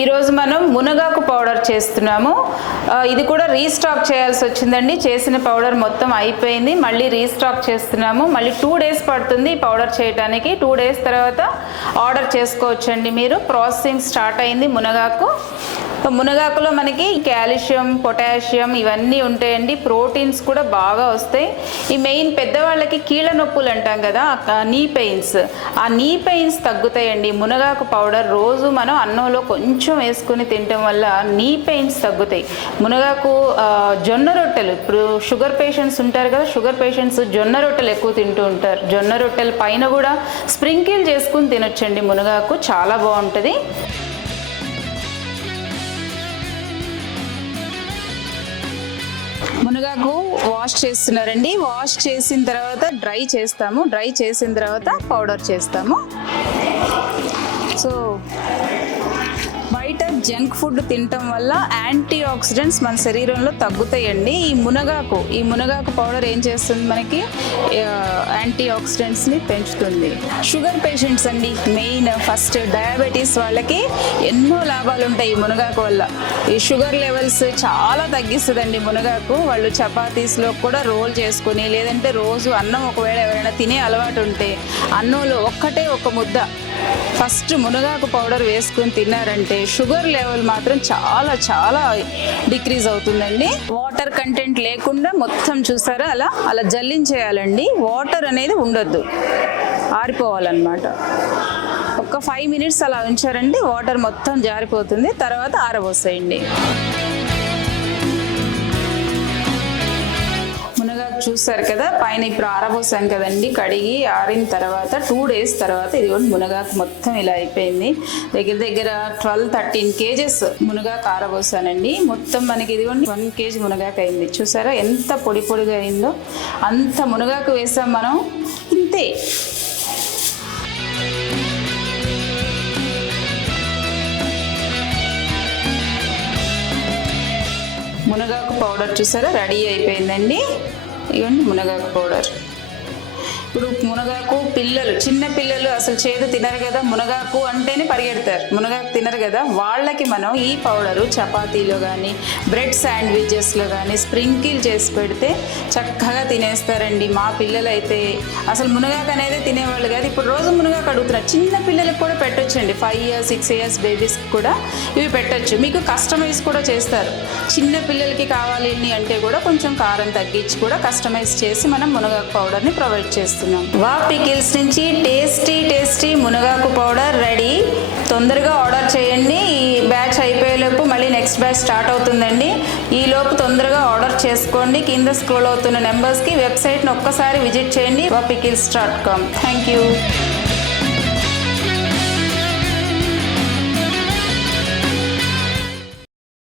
ఈరోజు మనం మునగాకు పౌడర్ చేస్తున్నాము. ఇది కూడా రీస్టాక్ చేయాల్సి వచ్చిందండి. చేసిన పౌడర్ మొత్తం అయిపోయింది. మళ్ళీ రీస్టాక్ చేస్తున్నాము. మళ్ళీ 2 days పడుతుంది ఈ పౌడర్ చేయడానికి. 2 days తర్వాత ఆర్డర్ చేసుకోవచ్చండి మీరు. ప్రాసెసింగ్ స్టార్ట్ అయింది మునగాకు. మునగాకులో మనకి కాల్షియం, పొటాషియం ఇవన్నీ ఉంటాయండి. ప్రోటీన్స్ కూడా బాగా వస్తాయి. ఈ మెయిన్ పెద్దవాళ్ళకి కీళ్ళ నొప్పులు అంటాం కదా, నీ పెయిన్స్, ఆ నీ పెయిన్స్ తగ్గుతాయండి. మునగాకు పౌడర్ రోజు మనం అన్నంలో కొంచెం వేసుకుని తినటం వల్ల నీ పెయిన్స్ తగ్గుతాయి. మునగాకు జొన్న రొట్టెలు, ఇప్పుడు షుగర్ పేషెంట్స్ ఉంటారు కదా, షుగర్ పేషెంట్స్ జొన్న రొట్టెలు ఎక్కువ తింటూ ఉంటారు. జొన్న రొట్టెల పైన కూడా స్ప్రింకిల్ చేసుకుని తినొచ్చండి మునగాకు, చాలా బాగుంటుంది. మునగాకు వాష్ చేస్తున్నారండి. వాష్ చేసిన తర్వాత డ్రై చేస్తాము. డ్రై చేసిన తర్వాత పౌడర్ చేస్తాము. సో బయట జంక్ ఫుడ్ తినటం వల్ల యాంటీ ఆక్సిడెంట్స్ మన శరీరంలో తగ్గుతాయండి. ఈ మునగాకు పౌడర్ ఏం చేస్తుంది, మనకి యాంటీ ఆక్సిడెంట్స్ని పెంచుతుంది. షుగర్ పేషెంట్స్ అండి, మెయిన్ ఫస్ట్ డయాబెటీస్ వాళ్ళకి ఎన్నో లాభాలు ఉంటాయి ఈ మునగాకు వల్ల. ఈ షుగర్ లెవెల్స్ చాలా తగ్గిస్తుందండి మునగాకు. వాళ్ళు చపాతీస్లో కూడా రోల్ చేసుకుని, లేదంటే రోజు అన్నం ఒకవేళ ఎవరైనా తినే అలవాటు ఉంటే అన్నంలో ఒక ముద్ద ఫస్ట్ మునగాకు పౌడర్ వేసుకుని తిన్నారంటే షుగర్ లెవెల్ మాత్రం చాలా చాలా డిక్రీజ్ అవుతుందండి. వాటర్ కంటెంట్ లేకుండా మొత్తం చూసారా అలా జల్లించేయాలండి. వాటర్ అనేది ఉండొద్దు, ఆరిపోవాలన్నమాట. ఒక 5 minutes అలా ఉంచారండి, వాటర్ మొత్తం జారిపోతుంది. తర్వాత ఆరబోసేయండి. చూసారు కదా, పైన ఇప్పుడు ఆరబోసాం కదండి, కడిగి ఆరిన తర్వాత 2 days తర్వాత ఇదిగోండి మునగాకు మొత్తం ఇలా అయిపోయింది. దగ్గర 12-13 kgs మునగాకు ఆరబోసానండి. మొత్తం మనకి ఇదిగోండి 1 kg మునగాకు అయింది. చూసారా ఎంత పొడిగా అయిందో. అంత మునగాకు వేసాం మనం, ఇంతే. మునగాకు పౌడర్ చూసారా రెడీ అయిపోయిందండి. ఇవ్వండి మునగాకు పౌడర్. ఇప్పుడు మునగాకు చిన్న పిల్లలు అసలు చేదు తినరు కదా, మునగాకు అంటేనే పరిగెడతారు, మునగాకు తినరు కదా, వాళ్ళకి మనం ఈ పౌడరు చపాతీలో కానీ బ్రెడ్ శాండ్విచెస్లో కానీ స్ప్రింకిల్ చేసి పెడితే చక్కగా తినేస్తారండి. మా పిల్లలు అయితే అసలు మునగాకు అనేది తినేవాళ్ళు కాదు, ఇప్పుడు రోజు మునగాకు అడుగుతున్నారు. చిన్న పిల్లలకు కూడా పెట్టొచ్చండి, 5 years 6 years బేబీస్కి కూడా ఇవి పెట్టొచ్చు. మీకు కస్టమైజ్ కూడా చేస్తారు. చిన్న పిల్లలకి కావాలి అంటే కూడా కొంచెం కారం తగ్గించి కూడా కస్టమైజ్ చేసి మనం మునగాకు పౌడర్ని ప్రొవైడ్ చేస్తాం. వా పికిల్స్ నుంచి టేస్టీ మునగాకు పౌడర్ రెడీ. తొందరగా ఆర్డర్ చేయండి. ఈ బ్యాచ్ అయిపోయేలోపు మళ్ళీ నెక్స్ట్ బ్యాచ్ స్టార్ట్ అవుతుందండి. ఈ లోపు తొందరగా ఆర్డర్ చేసుకోండి. కింద స్క్రోల్ అవుతున్న నెంబర్స్కి వెబ్సైట్ని ఒక్కసారి విజిట్ చేయండి, wapikils.com. Thank you.